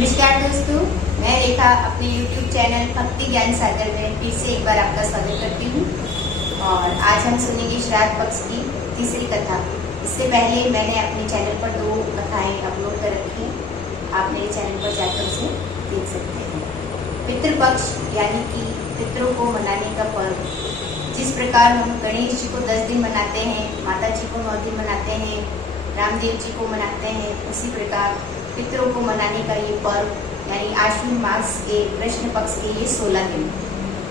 नमस्कार दोस्तों, मैं रेखा अपने YouTube चैनल भक्ति ज्ञान सागर में फिर से एक बार आपका स्वागत करती हूँ। और आज हम सुनेंगे श्राद्ध पक्ष की तीसरी कथा। इससे पहले मैंने अपने चैनल पर 2 कथाएं अपलोड कर रखी हैं, आप मेरे चैनल पर जाकर उसे देख सकते हैं। पितृपक्ष यानी कि पितरों को मनाने का पर्व। जिस प्रकार हम गणेश जी को 10 दिन मनाते हैं, माता जी को 9 दिन मनाते हैं, रामदेव जी को मनाते हैं, उसी प्रकार पितरों को मनाने का ये पर्व यानी आश्विन मास के कृष्ण पक्ष के ये 16 दिन।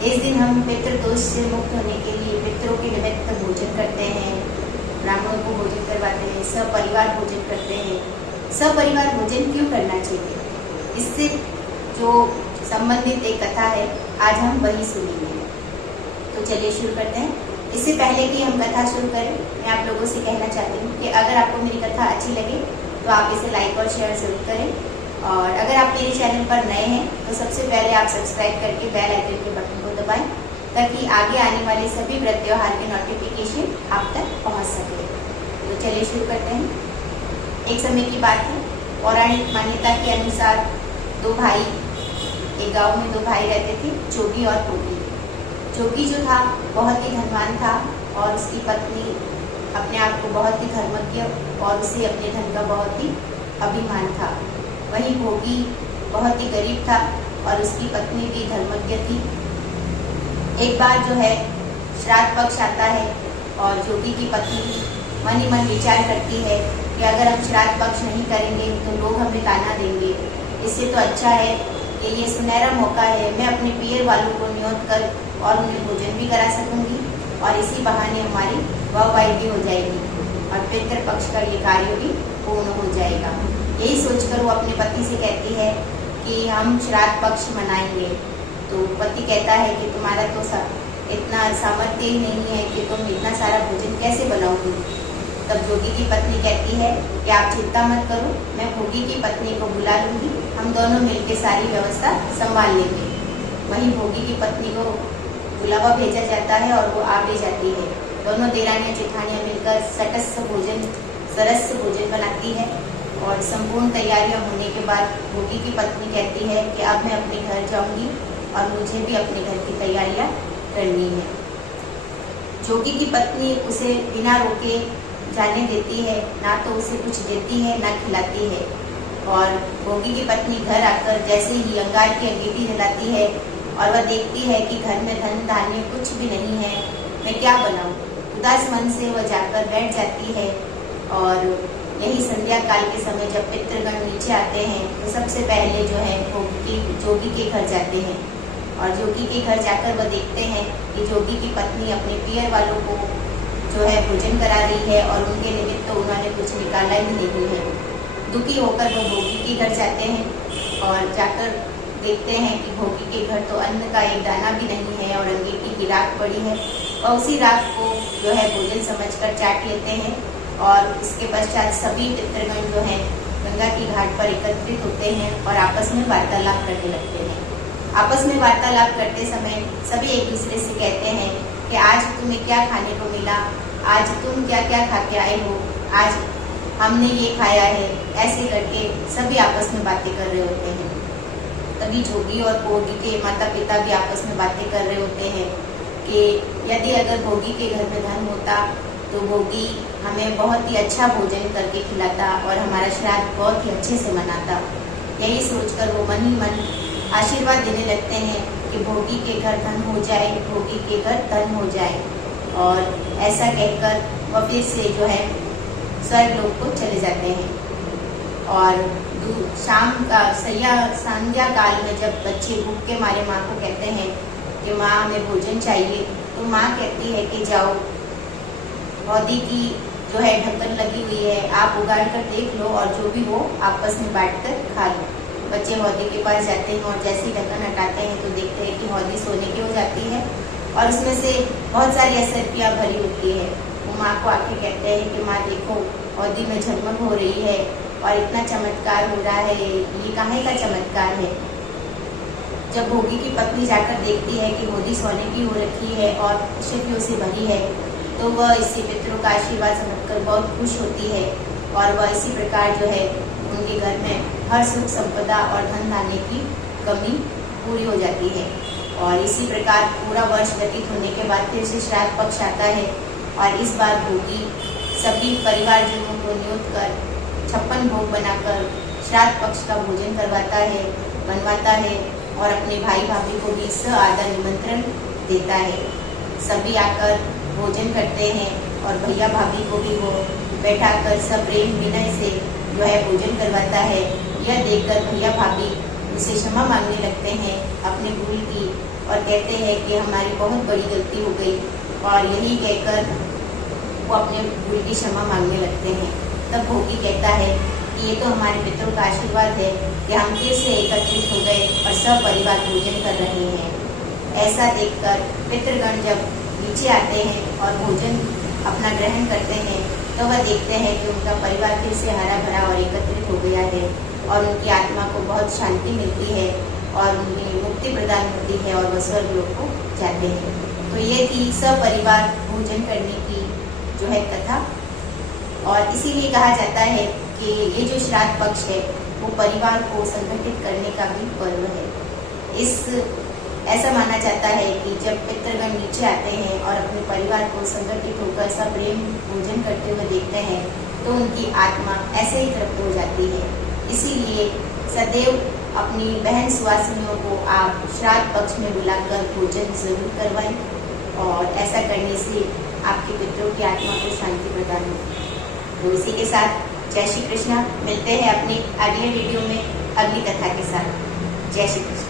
इस दिन हम पितृ दोष से मुक्त होने के लिए पितरों के निमित्त भोजन करते हैं, ब्राह्मणों को भोजन करवाते हैं, सपरिवार भोजन करते हैं। सपरिवार भोजन क्यों करना चाहिए, इससे जो संबंधित एक कथा है, आज हम वही सुनेंगे। तो चलिए शुरू करते हैं। इससे पहले कि हम कथा शुरू करें, मैं आप लोगों से कहना चाहती हूँ कि अगर आपको मेरी कथा अच्छी लगे तो आप इसे लाइक और शेयर जरूर करें। और अगर आप मेरे चैनल पर नए हैं तो सबसे पहले आप सब्सक्राइब करके बेल आइकन के बटन को दबाएं, ताकि आगे आने वाले सभी व्रत त्योहार के नोटिफिकेशन आप तक पहुंच सके। तो चलिए शुरू करते हैं। एक समय की बात है, पौराणिक मान्यता के अनुसार 2 भाई, एक गाँव में 2 भाई रहते थे, जोगी और भोगी। जोगी जो था बहुत ही धनवान था और उसकी पत्नी अपने आप को बहुत ही धर्मज्ञ और उसे अपने धन का बहुत ही अभिमान था। वहीं भोगी बहुत ही गरीब था और उसकी पत्नी भी धर्मज्ञ थी। एक बार जो है श्राद्ध पक्ष आता है और जोगी की पत्नी मन ही मन विचार करती है कि अगर हम श्राद्ध पक्ष नहीं करेंगे तो लोग हमें ताना देंगे। इससे तो अच्छा है कि ये सुनहरा मौका है, मैं अपने पियर वालों को न्योत कर और उन्हें भोजन भी करा सकूंगी और इसी बहाने हमारी वाहवाही भी हो जाएगी और पितृ पक्ष का ये कार्य भी पूर्ण हो जाएगा। यही सोचकर वो अपने पति से कहती है कि हम श्राद्ध पक्ष मनाएंगे। तो पति कहता है कि तुम्हारा तो इतना सामर्थ्य ही नहीं है कि तुम इतना सारा भोजन कैसे बनाओगी। तब जोगी की पत्नी कहती है कि आप चिंता मत करो, मैं भोगी की पत्नी को बुला लूंगी, हम दोनों मिलकर सारी व्यवस्था संभाल लेंगे। वहीं भोगी की पत्नी को बुलावा भेजा जाता है और वो आ भी जाती है। दोनों देरानियां जेठानियां मिलकर सरस भोजन बनाती है और संपूर्ण तैयारियां होने के बाद भोगी की पत्नी कहती है कि अब मैं अपने घर जाऊंगी और मुझे भी अपने घर की तैयारियां करनी है। जोगी की पत्नी उसे बिना रोके जाने देती है, ना तो उसे कुछ देती है ना खिलाती है। और भोगी की पत्नी घर आकर जैसे ही अंगार की अंगीठी जलाती है और वह देखती है कि घर में धन धान्य कुछ भी नहीं है, मैं क्या बनाऊं। उदास मन से वह जाकर बैठ जाती है। और यही संध्या काल के समय जब पितृगण नीचे आते हैं तो सबसे पहले जो है जोगी के घर जाते हैं और जोगी के घर जाकर वह देखते हैं कि जोगी की पत्नी अपने पियर वालों को जो है भोजन करा रही है और उनके निमित्त तो उन्होंने कुछ निकाला ही नहीं है। दुखी होकर वह भोगी के घर जाते हैं और जाकर देखते हैं कि भोगी के घर तो अन्न का एक दाना भी नहीं है और अंगीठी की राख पड़ी है और उसी राख को जो है भोजन समझकर चाट लेते हैं। और इसके पश्चात सभी पितृगण जो है गंगा की घाट पर एकत्रित होते हैं और आपस में वार्तालाप करने लगते हैं। आपस में वार्तालाप करते समय सभी एक दूसरे से कहते हैं कि आज तुम्हें क्या खाने को मिला, आज तुम क्या क्या खा के आए हो, आज हमने ये खाया है। ऐसे करके सभी आपस में बातें कर रहे होते हैं। तभी जोगी और भोगी के माता पिता भी आपस में बातें कर रहे होते हैं कि यदि अगर भोगी के घर में धन होता तो भोगी हमें बहुत ही अच्छा भोजन करके खिलाता और हमारा श्राद्ध बहुत ही अच्छे से मनाता। यही सोचकर वो मन ही मन आशीर्वाद देने लगते हैं कि भोगी के घर धन हो जाए, भोगी के घर धन हो जाए। और ऐसा कहकर वह फिर से जो है स्वर्ग लोक को चले जाते हैं। और शाम का संध्या काल में जब बच्चे भूख के मारे माँ को कहते हैं कि माँ हमें भोजन चाहिए, तो माँ कहती है कि जाओ, हौदी की जो है ढक्कन लगी हुई है, आप उगाड़ कर देख लो और जो भी हो आपस में बांट कर खा लो। बच्चे हौदी के पास जाते हैं और जैसे ही ढक्कन हटाते हैं तो देखते हैं कि हौदी सोने की हो जाती है और उसमें से बहुत सारी असरपियाँ भरी होती है। वो माँ को आके कहते हैं कि माँ देखो, हौदी में झगमग हो रही है और इतना चमत्कार हो रहा है, ये काहे का चमत्कार है। जब भोगी की पत्नी जाकर देखती है कि हौदी सोने की हो रखी है और असरपियों से भरी है, तो वह इसी पितरों का आशीर्वाद समझकर बहुत खुश होती है और वह इसी प्रकार जो है उनके घर में हर सुख संपदा और धन धान्य की कमी पूरी हो जाती है। और इसी प्रकार पूरा वर्ष व्यतीत होने के बाद फिर से श्राद्ध पक्ष आता है और इस बार भोगी सभी परिवारजनों को नियुक्त कर 56 भोग बनाकर श्राद्ध पक्ष का भोजन बनवाता है और अपने भाई भाभी को भी आदर निमंत्रण देता है। सभी आकर भोजन करते हैं और भैया भाभी को भी वो बैठाकर सब प्रेम विनय से जो है भोजन करवाता है। यह देखकर भैया भाभी उसे क्षमा मांगने लगते हैं अपने भूल की और कहते हैं कि हमारी बहुत बड़ी गलती हो गई, और यही कहकर वो अपने भूल की क्षमा मांगने लगते हैं। तब भोगी कहता है कि ये तो हमारे पितरों का आशीर्वाद है कि हम फिर से एकत्रित हो गए और सब परिवार भोजन कर रहे हैं। ऐसा देखकर पितृगण जब नीचे आते हैं और भोजन अपना ग्रहण करते हैं तो वह देखते हैं कि उनका परिवार फिर से हरा भरा और एकत्रित हो गया है और उनकी आत्मा को बहुत शांति मिलती है और उन्हें मुक्ति प्रदान होती है और वह स्वर्गलोक को जाते हैं। तो ये थी सपरिवार भोजन करने की जो है कथा। और इसीलिए कहा जाता है कि ये जो श्राद्ध पक्ष है वो परिवार को संगठित करने का भी पर्व है। ऐसा माना जाता है कि जब पितृगण नीचे आते हैं और अपने परिवार को संगठित होकर सब प्रेम भोजन करते हुए देखते हैं तो उनकी आत्मा ऐसे ही तृप्त हो जाती है। इसीलिए सदैव अपनी बहन सुवासिनियों को आप श्राद्ध पक्ष में बुलाकर भोजन जरूर करवाएं और ऐसा करने से आपके पितरों की आत्मा को शांति प्रदान होगी। तो इसी के साथ जय श्री कृष्णा। मिलते हैं अपनी अगले वीडियो में अगली कथा के साथ। जय श्री कृष्ण।